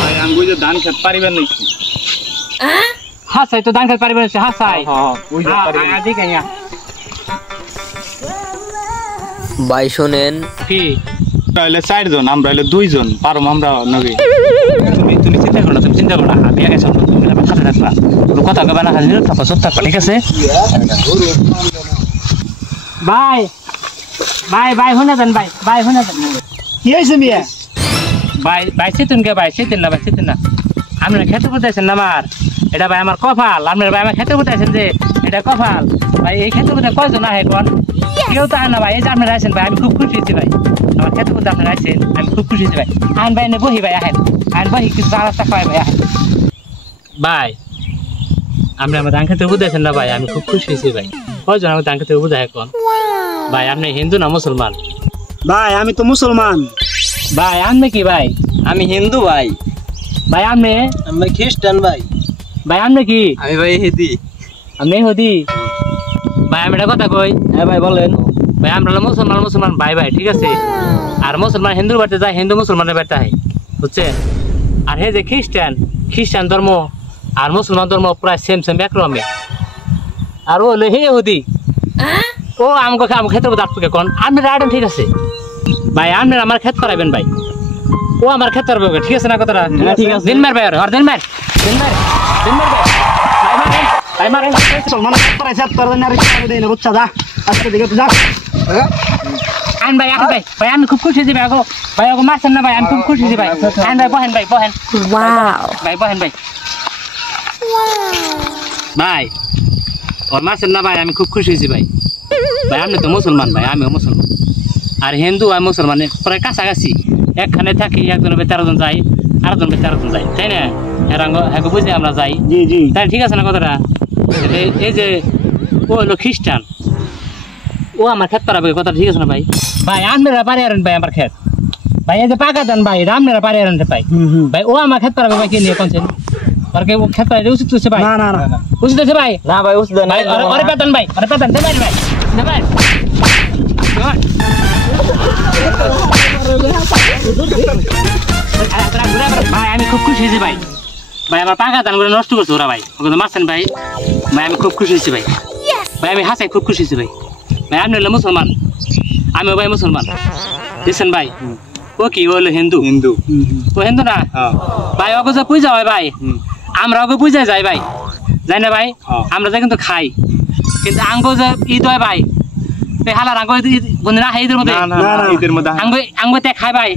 ভাই আমি যে ধান খেত পারিবেন নাকি হাসাই তো ধান খেত পারিবেন হাসাই ওই যে পারিবেন আদি কাইয়া ভাই শুনেন কি তাহলে 4 জন আমরা হইলে 2 জন পারম আমরা নবী তুমি চিন্তা করো না তুমি চিন্তা করো না আমি আগে সব তুমি আমার সাথে থাকবা কোনো কথা কবে না হাজির থাকো সব থাকো ঠিক আছে ভাই ভাই ভাই শুনে যান ভাই ভাই শুনে যান কি হয়েছে মিয়া ভাই ভাই সেতুন কে ভাই সেতুন না ভাই সেতুন না আপনারা খেতে বুঝতেছেন না আমার এটা ভাই আমার কপাল আপনারা ভাই আমার খেতে বুঝতেছেন যে এটা কপাল ভাই এই খেতে বুঝতে কয়জন আহে কোন কেউ তো না ভাই এই যে আপনারা আছেন ভাই আমি খুব খুশি হয়েছি ভাই আমার খেতে বুঝতে আপনারা আছেন আমি খুব খুশি হয়েছি ভাই আইন ভাই নে বহি ভাই আহেন আইন বহি কিছু রাস্তা খাওয়াই ভাই আহেন ভাই আপনি আমার ধান খেতে বুঝতেছেন না ভাই আমি খুব খুশি হয়েছি ভাই কয়জন আমার ধান খেতে বুঝায় কোন ভাই আপনি হিন্দু না মুসলমান ভাই আমি তো মুসলমান ভাই আপনি কি ভাই আমি হিন্দু ভাই ভাই আপনি আমি খ্রিস্টান ভাই ভাই আপনি কি আমি ভাই হিদি আপনি হদি ভাই আমি একটা কথা কই হ্যাঁ ভাই বলেন ভাই আমরা মুসলমান মুসলমান ভাই ভাই ঠিক আছে আর মুসলমান হিন্দুর বাড়িতে যায় হিন্দু মুসলমানের বাড়িতে হয় বুঝছেন আর হে যে খ্রিস্টান ধর্ম আর মুসলমান ধর্ম প্রায় সেম একরকমে আর ও হলো হে হদি ও আমাকে ক্ষেত্রে আপনাকে কোন আপনি রাইডেন ঠিক আছে ভাই আপনি আমার ক্ষেত করাবেন ভাই ও আমার ক্ষেত করবে ঠিক আছে না কথাটা ঠিক আছে দিন মার ভাই আর দিন মার ভাই মারেন মুসলমান পড়াইছে তোর না রে দেই না বুঝছা যা আজকে দিকে যা আইন ভাই আইন ভাই ভাই আমি খুব খুশি হয়েছি ভাই ভাই আগো মারছেন না ভাই আমি খুব খুশি হয়েছি ভাই আইন ভাই বহেন ভাই বহেন ভাই ভাই ওর মারছেন না ভাই আমি খুব খুশি হয়েছি ভাই ভাই আপনি তো মুসলমান ভাই আমিও মুসলমান আর হিন্দু আর মুসলমান প্রায় কাছাকাছি একখানে থাকি একজনের 13 জন যাই আরেকজন 13 জন যাই তাই না এরাঙ্গ বুঝে আমরা যাই জি জি তাই ঠিক আছে না কথাটা এই যে ও হলো খ্রিস্টান ও আমার ক্ষেত পারাবে কথা ঠিক আছে না ভাই ভাই আপনারা পারে আরেন ভাই আমার ক্ষেত ভাই এই যে পাকা দেন ভাই আপনারা পারে আরেন ভাই ভাই ও আমার ক্ষেত পারাবে ভাই কি নিয়ে কোনছেন আর কে ক্ষেত পারে উচিত হচ্ছে ভাই না না না উচিত হচ্ছে ভাই না ভাই উচিত না আরে পেতন ভাই দে ভাই দে ভাই ভাই আমি খুব খুশি হয়েছি ভাই ভাই আমার পাকা ধানগুলো নষ্ট করছে ওরা ভাই ওকে মারছেন ভাই ভাই আমি খুব খুশি হয়েছি ভাই ভাই আমি হাসাই খুব খুশি হয়েছি ভাই ভাই আপনি হলো মুসলমান আমিও ভাই মুসলমান দেখছেন ভাই ও কি ও হলো হিন্দু ও হিন্দু না ভাই ওকে যে পূজা হয় ভাই আমরা ওকে পূজায় যাই ভাই যাই না ভাই আমরা যাই কিন্তু খাই কিন্তু আঙ্গ যে ঈদ হয় ভাই হালার আঙ্গ না ঈদের মধ্যে আঙ্গ তে খাই ভাই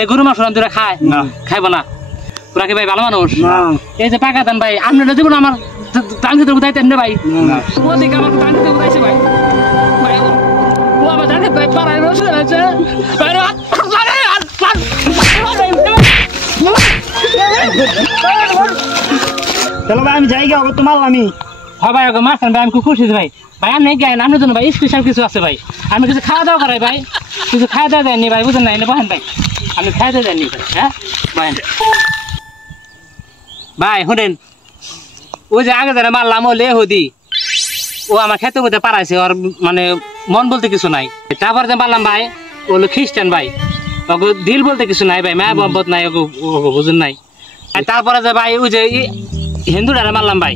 এই গরু মাংস রান্ধুরা খায় খাইব না তোরা কি ভাই ভালো মানুষ এই যে পাকা ধান ভাই আপনারা জীবন আমার ধান খেতে উঠাইতেন না ভাই ও দিকে আমার ধান খেতে উঠাইছে ভাই ও আমার ধান খেতে পারাই বসে আছে চলো ভাই আমি যাই গা তো মাল আমি হ্যাঁ ভাই ওকে মারছেন ভাই আমি খুব খুশি ভাই ভাই আমি গাই আপনার জন্য ভাই স্পেশাল কিছু আছে ভাই আমি কিছু খাওয়া দাওয়া করাই ভাই কিছু খাওয়া দাওয়া দেয়নি ভাই বুঝেন না এনে বহেন ভাই আমি খাওয়া দাওয়া দেয়নি ভাই হ্যাঁ বহেন ভাই শুনেন ওই যে আগে যারা মারলাম ও লেহুদি ও আমার খেতে বলতে পারাইছে ওর মানে মন বলতে কিছু নাই তারপর যে মারলাম ভাই ও হলো খ্রিস্টান ভাই ওকে দিল বলতে কিছু নাই ভাই মায়া বম্বত নাই ওকে বুঝুন নাই তারপরে যে ভাই ওই যে হিন্দু ডারে মারলাম ভাই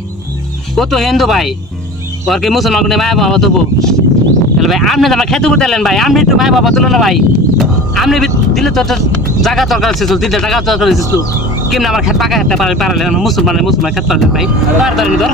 ও তো হিন্দু ভাই ওর কি মুসলমান কোনো মায়া বাবা তবু তাহলে ভাই আপনি আমার খেতে করতে এলেন ভাই আপনি একটু মায়া বাবা তুলো না ভাই আপনি দিলে তো জায়গা দরকার ছিল দিলে জায়গা দরকার ছিল কেমন আমার খেত পাকা খেতে পারলেন মুসলমান খেতে পারলেন ভাই ধর